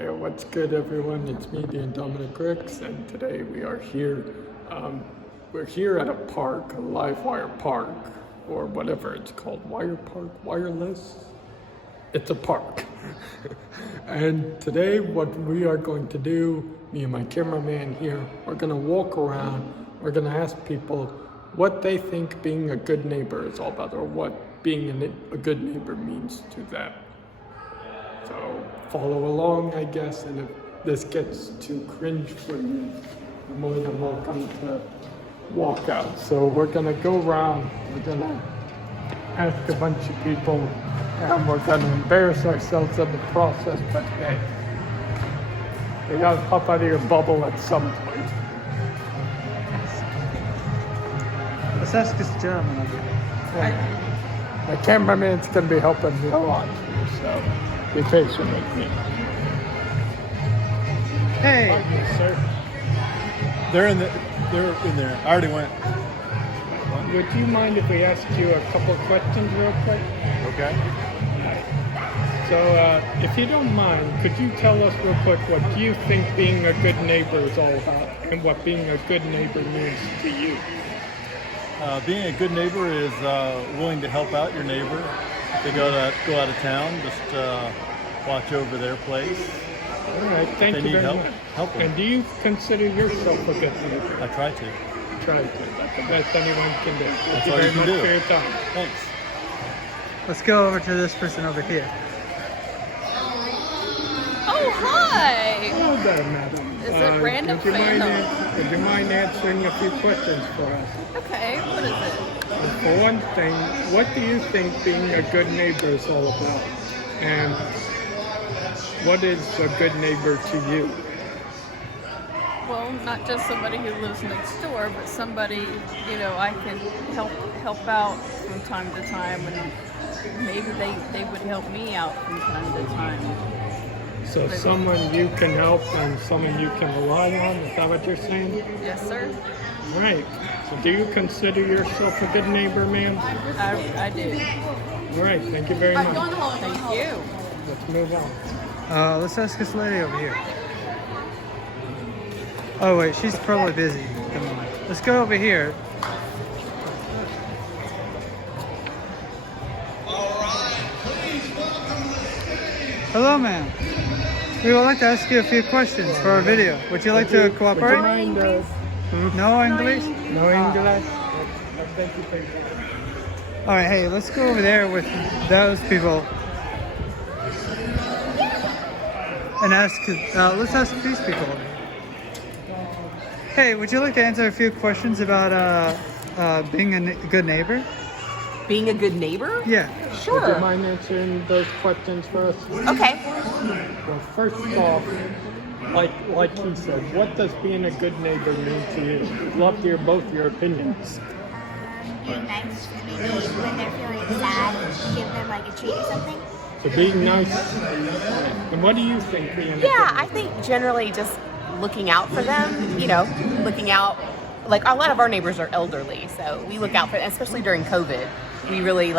Hey, what's good, everyone? It's me, the Indomi-Nick, and today we are here. We're here at a park, a live wire park, or whatever it's called, wire park, wireless. It's a park. And today, what we are going to do, me and my cameraman here, we're going to walk around. We're going to ask people what they think being a good neighbor is all about, or what being a good neighbor means to them. So follow along, I guess, and if this gets too cringe for you, you're more than welcome to walk out. So we're gonna go around, we're gonna ask a bunch of people, and we're gonna embarrass ourselves in the process, but hey, you gotta pop out of your bubble at some point. Was ask this German. The cameraman's gonna be helping me a lot here, so be patient with me. Hey! Yes, sir. They're in there. I already went. Would you mind if we asked you a couple of questions real quick? Okay. So, if you don't mind, could you tell us real quick what you think being a good neighbor is all about, and what being a good neighbor means to you? Being a good neighbor is willing to help out your neighbor. They go out of town, just watch over their place. All right, thank They you need very help. much. Help them. And do you consider yourself a good neighbor? I try to. Try to. That's the best anyone can do. Thank That's you all very you can much do. for your time. Thanks. Let's go over to this person over here. Oh, hi! Hello there, madam. Is it random Would you mind fandom? would you mind answering a few questions for us? Okay, what is it? For one thing, what do you think being a good neighbor is all about? And what is a good neighbor to you? Well, not just somebody who lives next door, but somebody, I can help out from time to time, and maybe they would help me out from time to time. So someone you can help and someone you can rely on, is that what you're saying? Yes, sir? Right. So do you consider yourself a good neighbor, ma'am? I do. All right, thank you very much. Thank you. Let's move on. Let's ask this lady over here. Oh wait, she's probably busy. Come on. Let's go over here. Hello, ma'am. We would like to ask you a few questions for our video. Would you like to Would you cooperate? mind, No English? no English? Thank you for your time. All right, hey, let's go over there with those people and let's ask these people. Hey, would you like to answer a few questions about being a good neighbor? Being a good neighbor? Yeah. Would you Sure. mind answering those questions for us? Okay. Well, first off, like he said, what does being a good neighbor mean to you? We'd love to hear both your opinions. Being nice to maybe when they're feeling sad, give them like a treat or something. So being nice. And what do you think being a good Yeah, I think generally just looking out for them, looking out. Like a lot of our neighbors are elderly, so we look out for them, especially during COVID. We really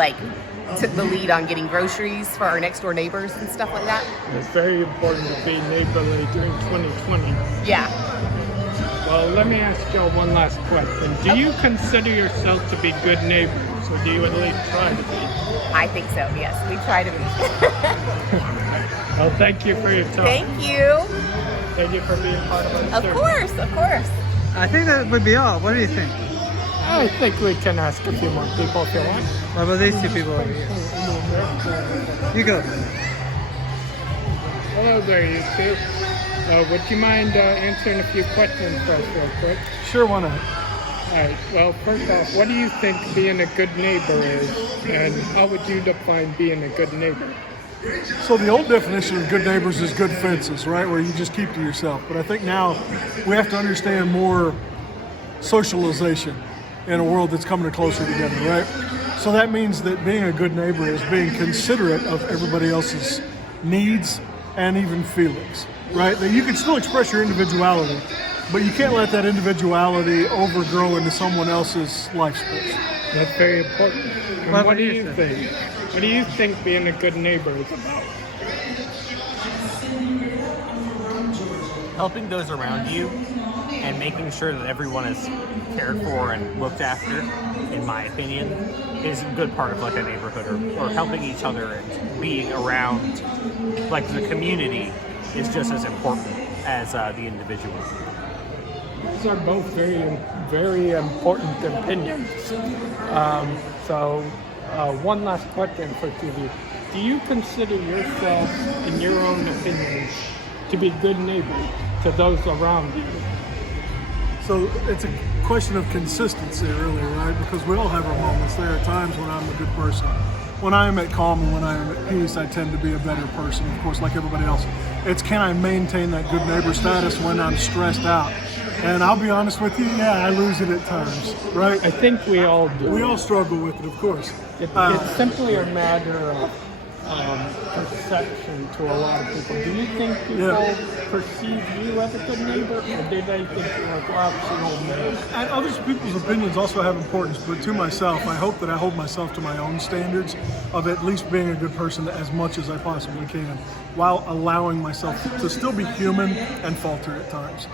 took the lead on getting groceries for our next door neighbors and stuff like that. It's very important to be neighborly during 2020. Yeah. Well, let me ask y'all one last question. Do you consider yourself to be good neighbors, or do you at least try to be? I think so, yes. We try to be. Well, thank you for your time. Thank you. Thank you for being part of our Of service. course. I think that would be all. What do you think? I think we can ask a few more people if you want. What about these two people over here? You go. Hello there, you two. Would you mind answering a few questions for us real quick? Sure, why not? All right. Well, first off, what do you think being a good neighbor is, and how would you define being a good neighbor? So the old definition of good neighbors is good fences, right? Where you just keep to yourself. But I think now we have to understand more socialization in a world that's coming closer together, right? So that means that being a good neighbor is being considerate of everybody else's needs and even feelings, right? That you can still express your individuality, but you can't let that individuality overgrow into someone else's life space. That's very important. And What what do about you you, sir? think? What do you think being a good neighbor is about? helping those around you and making sure that everyone is cared for and looked after, in my opinion, is a good part of like a neighborhood, or helping each other and being around like the community is just as important as the individual. These are both very important opinions. One last question for TV. Do you consider yourself, in your own opinion, to be good neighbors to those around you? So it's a question of consistency, really, right? Because we all have our moments. There are times when I'm a good person. When I am at calm and when I am at peace, I tend to be a better person, of course, like everybody else. It's can I maintain that good neighbor status when I'm stressed out? And I'll be honest with you, I lose it at times, right? I think we all do. We all struggle with it, of course. It's simply a matter of perception to a lot of people. Do you think people perceive you as a good neighbor, or do they think you're a grouchy old man? And other people's opinions also have importance, but to myself, I hope that I hold myself to my own standards of at least being a good person as much as I possibly can, while allowing myself to still be human and falter at times.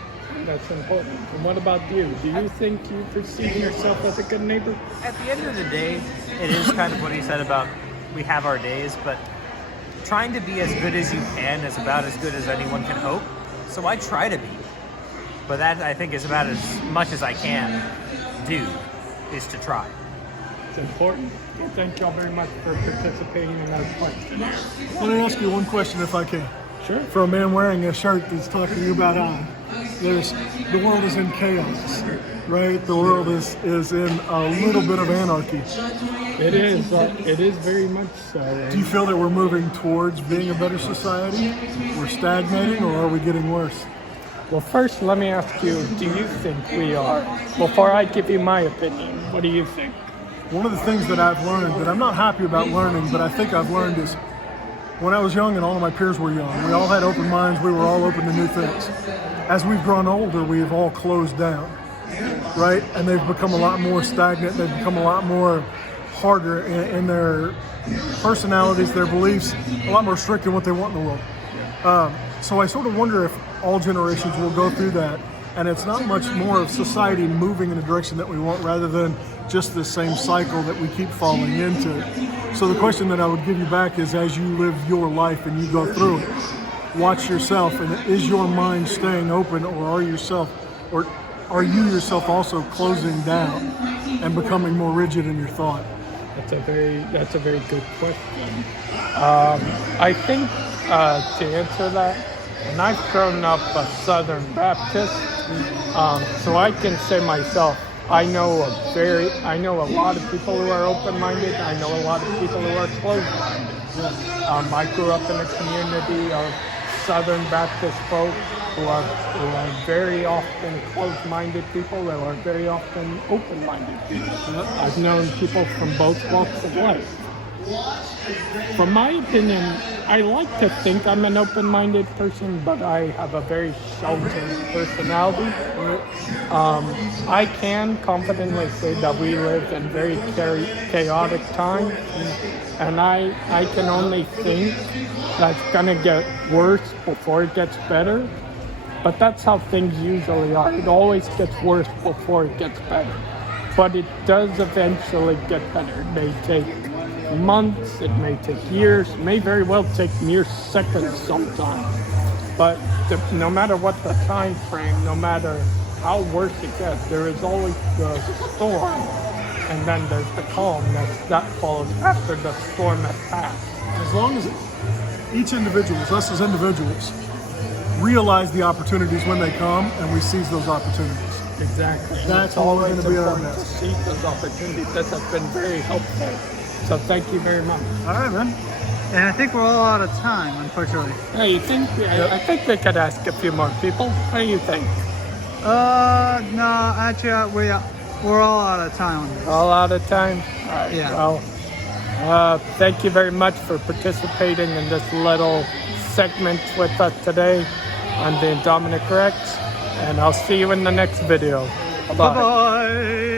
That's important. And what about you? Do you think you perceive yourself as a good neighbor? At the end of the day, it is kind of what he said about we have our days, but trying to be as good as you can is about as good as anyone can hope. So I try to be. But that, I think, is about as much as I can do, is to try. It's important. Well, thank y'all very much for participating in our question. Let me ask you one question if I can. Sure. For a man wearing a shirt that's talking to you about the world is in chaos, right? The world is in a little bit of anarchy. It is very much so. Do you feel that we're moving towards being a better society? We're stagnating, or are we getting worse? Well, first, let me ask you, do you think we are? Before I give you my opinion, what do you think? One of the things that I've learned, that I'm not happy about learning, but I think I've learned is when I was young and all of my peers were young, we all had open minds, we were all open to new things. As we've grown older, we've all closed down, right? And they've become a lot more stagnant, they've become a lot more harder in their personalities, their beliefs, a lot more strict in what they want in the world. So I sort of wonder if all generations will go through that, and it's not much more of society moving in a direction that we want rather than just the same cycle that we keep falling into. So the question that I would give you back is, as you live your life and you go through it, watch yourself, and is your mind staying open, or are you yourself also closing down and becoming more rigid in your thought? That's a very good question. I think to answer that, and I've grown up a Southern Baptist, so I can say myself, I know a lot of people who are open-minded. I know a lot of people who are closed-minded. I grew up in a community of Southern Baptist folk who are very often closed-minded people, who are very often open-minded people. I've known people from both walks of life. From my opinion, I like to think I'm an open-minded person, but I have a very sheltered personality. I can confidently say that we live in very chaotic times, and I can only think that's gonna get worse before it gets better. But that's how things usually are. It always gets worse before it gets better. But it does eventually get better. It may take months, it may take years, it may very well take mere seconds sometimes. But no matter what the time frame, no matter how worse it gets, there is always the storm, and then there's the calm that follows after the storm has passed. As long as each individual, us as individuals, realize the opportunities when they come, and we seize those opportunities. Exactly. That's all going to be our important to best. seize those opportunities. This has been very helpful. So thank you very much. All right, man. And I think we're all out of time, unfortunately. Hey, you think? I think we could ask a few more people. What do you think? No, actually, we're all out of time. All out of time? All right. Yeah. Well, thank you very much for participating in this little segment with us today on the Indomi-Nick Rex, and I'll see you in the next video. Bye-bye. Bye-bye.